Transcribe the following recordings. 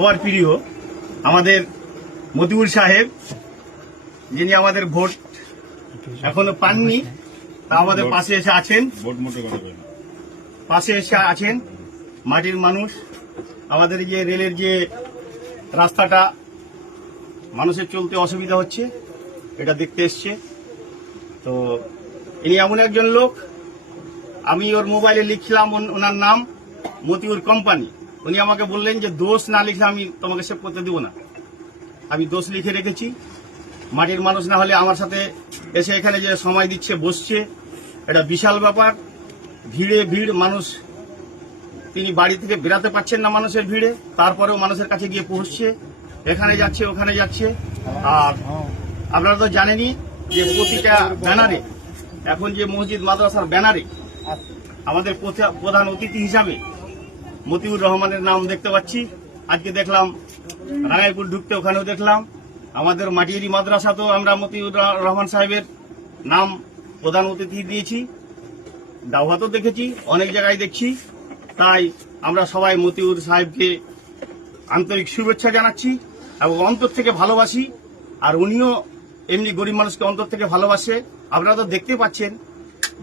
সবার প্রিয় আমাদের মতিউর সাহেব, যিনি আমাদের ভোট এখনো পাননি, তা আমাদের পাশে এসে আছেন। মাটির মানুষ, আমাদের যে রেলের যে রাস্তাটা মানুষের চলতে অসুবিধা হচ্ছে, এটা দেখতে এসছে। তো ইনি এমন একজন লোক, আমি ওর মোবাইলে লিখছিলাম ওনার নাম মতিউর কোম্পানি। উনি আমাকে বললেন যে দোষ না লিখলে আমি তোমাকে সেভ করতে দেবো না। আমি দোষ লিখে রেখেছি। মাটির মানুষ না হলে আমার সাথে এসে এখানে যে সময় দিচ্ছে, বসছে, এটা বিশাল ব্যাপার। ভিড় মানুষ, তিনি বাড়ি থেকে বেরাতে পারছেন না মানুষের ভিড়ে, তারপরেও মানুষের কাছে গিয়ে পৌঁছছে, এখানে যাচ্ছে ওখানে যাচ্ছে। আর আপনারা তো জানেনই যে প্রতিটা ব্যানারে, এখন যে মসজিদ মাদ্রাসার ব্যানারে আমাদের প্রধান অতিথি হিসাবে মতিউর রহমানের নাম দেখতে পাচ্ছি। আজকে দেখলাম রাঙাইপুর ঢুকতে, ওখানেও দেখলাম। আমাদের মাটিয়ারি মাদ্রাসাতেও আমরা মতিউর রহমান সাহেবের নাম প্রধান অতিথি দিয়েছি। দাওয়াতও দেখেছি, অনেক জায়গায় দেখছি। তাই আমরা সবাই মতিউর সাহেবকে আন্তরিক শুভেচ্ছা জানাচ্ছি এবং অন্তর থেকে ভালোবাসি। আর উনিও এমনি গরিব মানুষকে অন্তর থেকে ভালোবাসে। আপনারা তো দেখতে পাচ্ছেন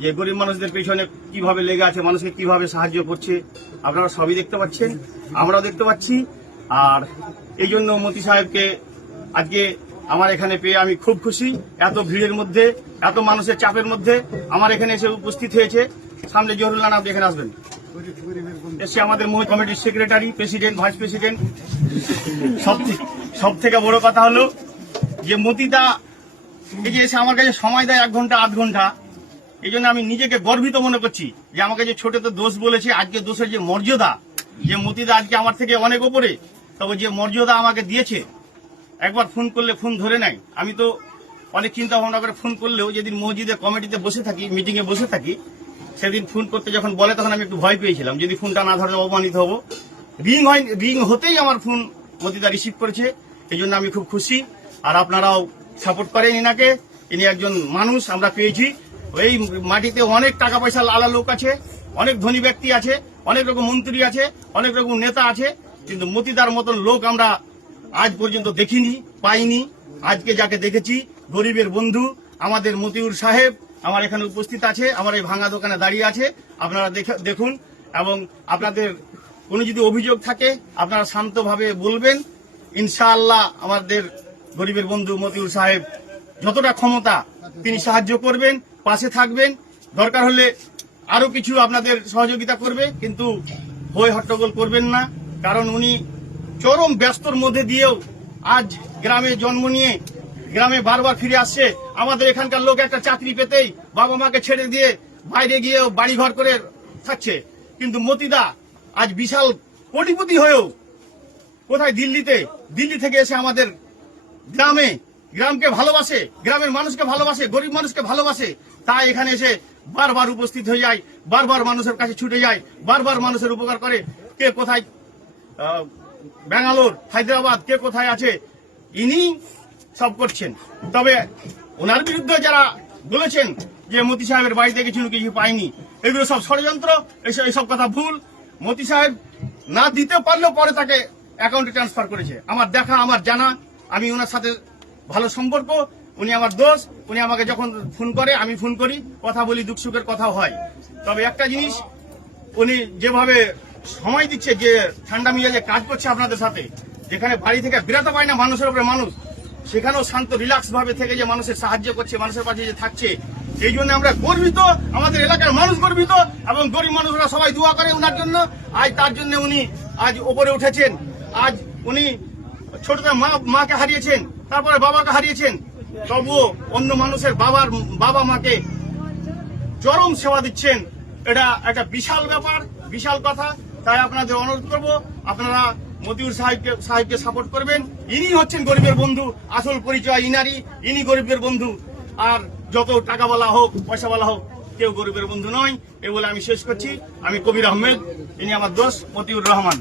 যে গরিব মানুষদের পেছনে কিভাবে লেগে আছে, মানুষকে কিভাবে সাহায্য করছে, আপনারা সবই দেখতে পাচ্ছেন, আমরাও দেখতে পাচ্ছি। আর এই জন্য মতি সাহেবকে আজকে আমার এখানে পেয়ে আমি খুব খুশি। এত ভিড়ের মধ্যে, এত মানুষের চাপের মধ্যে আমার এখানে এসে উপস্থিত হয়েছে। সামনে জহুরুল্লাহ নাম এখানে আসবেন, এসে আমাদের মহিলা কমিটির সেক্রেটারি, প্রেসিডেন্ট, ভাইস প্রেসিডেন্ট। সব থেকে বড় কথা হলো যে মতিদা এই যে এসে আমার কাছে সময় দেয় 1 ঘন্টা 8 ঘন্টা, এই জন্য আমি নিজেকে গর্বিত মনে করছি যে আমাকে যে ছোট তো দোষ বলেছে, আজকে দোষের যে মর্যাদা, যে মতিদা আজকে আমার থেকে অনেক ওপরে, তবে যে মর্যাদা আমাকে দিয়েছে, একবার ফোন করলে ফোন ধরে নাই। আমি তো অনেক চিন্তা ভাবনা করে ফোন করলেও, যেদিন মসজিদের কমিটিতে বসে থাকি, মিটিংয়ে বসে থাকি, সেদিন ফোন করতে যখন বলে তখন আমি একটু ভয় পেয়েছিলাম, যদি ফোনটা না ধরে অপমানিত হবো। রিং হতেই আমার ফোন মতিদা রিসিভ করেছে, এই জন্য আমি খুব খুশি। আর আপনারাও সাপোর্ট করেন ইনাকে, ইনি একজন মানুষ আমরা পেয়েছি। এই মাটিতে অনেক টাকা পয়সা আলা লোক আছে, অনেক ধনী ব্যক্তি আছে, অনেক রকম মন্ত্রী আছে, অনেক রকম নেতা আছে, কিন্তু মতিদার মতন লোক আমরা আজ পর্যন্ত দেখিনি, পাইনি। আজকে যাকে দেখেছি, গরিবের বন্ধু আমাদের মতিউর সাহেব আমার এখানে উপস্থিত আছে, আমার এই ভাঙা দোকানে দাঁড়িয়ে আছে। আপনারা দেখুন, এবং আপনাদের কোনো যদি অভিযোগ থাকে আপনারা শান্তভাবে বলবেন। ইনশাআল্লাহ আমাদের গরিবের বন্ধু মতিউর সাহেব যতটা ক্ষমতা তিনি সাহায্য করবেন, পাশে থাকবেন, দরকার হলে আরো কিছু আপনাদের সহযোগিতা করবে, কিন্তু হই হট্টগোল করবেন না। কারণ উনি চরম ব্যস্তর মধ্যে দিয়েও আজ গ্রামে জন্ম নিয়ে গ্রামে বারবার ফিরে আসছে। আমাদের এখানকার লোক একটা চাকরি পেতেই বাবা মাকে ছেড়ে দিয়ে বাইরে গিয়েও বাড়ি ঘর করে থাকছে, কিন্তু মতিদা আজ বিশাল কোটিপতি হয়েও কোথায় দিল্লি থেকে এসে আমাদের গ্রামকে ভালোবাসে, গ্রামের মানুষকে ভালোবাসে, গরিব মানুষকে ভালোবাসে। তাই এখানে এসে বারবার উপস্থিত হয়ে যায়, বারবার মানুষের কাছে ছুটে যায়, বারবার মানুষের উপকার করে। কে কোথায় ব্যাঙ্গালোর, হায়দ্রাবাদ, কে কোথায় আছে, ইনি সব করছেন। তবে ওনার বিরুদ্ধে যারা বলেছেন যে মতি সাহেবের বাড়িতে কিছু পাইনি, এগুলো সব ষড়যন্ত্র, এইসব কথা ভুল। মতি সাহেব না দিতে পারলেও পরে তাকে অ্যাকাউন্টে ট্রান্সফার করেছে। আমার দেখা, আমার জানা, আমি ওনার সাথে ভালো সম্পর্ক। উনি আমার দোষ, উনি আমাকে যখন ফোন করে আমি ফোন করি, কথা বলি, দুঃখ সুখের কথাও হয়। তবে একটা জিনিস, উনি যেভাবে সময় দিচ্ছে, যে ঠান্ডা মিজাজে কাজ করছে আপনাদের সাথে, যেখানে বাড়ি থেকে বেরোতে পারে না মানুষের উপরে মানুষ, সেখানেও শান্ত রিল্যাক্স ভাবে থেকে যে মানুষের সাহায্য করছে, মানুষের পাশে যে থাকছে, এই জন্য আমরা গর্বিত, আমাদের এলাকার মানুষ গর্বিত, এবং গরিব মানুষরা সবাই দোয়া করে ওনার জন্য। আজ তার জন্য উনি আজ ওপরে উঠেছেন। আজ উনি ছোটতে মাকে হারিয়েছেন, তারপরে বাবাকে হারিয়েছেন, তবুও অন্য মানুষের বাবা মাকে চরম সেবা দিচ্ছেন। এটা একটা বিশাল ব্যাপার, বিশাল কথা। তাই আপনাদের অনুরোধ করব, আপনারা মতিউর সাহেবকে সাপোর্ট করবেন। ইনি হচ্ছেন গরিবের বন্ধু, আসল পরিচয় ইনারই, ইনি গরিবের বন্ধু। আর যত টাকাওয়ালা হোক, পয়সাওয়ালা হোক, কেউ গরিবের বন্ধু নয়। এই বলে আমি শেষ করছি। আমি কবির আহমেদ, ইনি আমার দোস্ত মতিউর রহমান।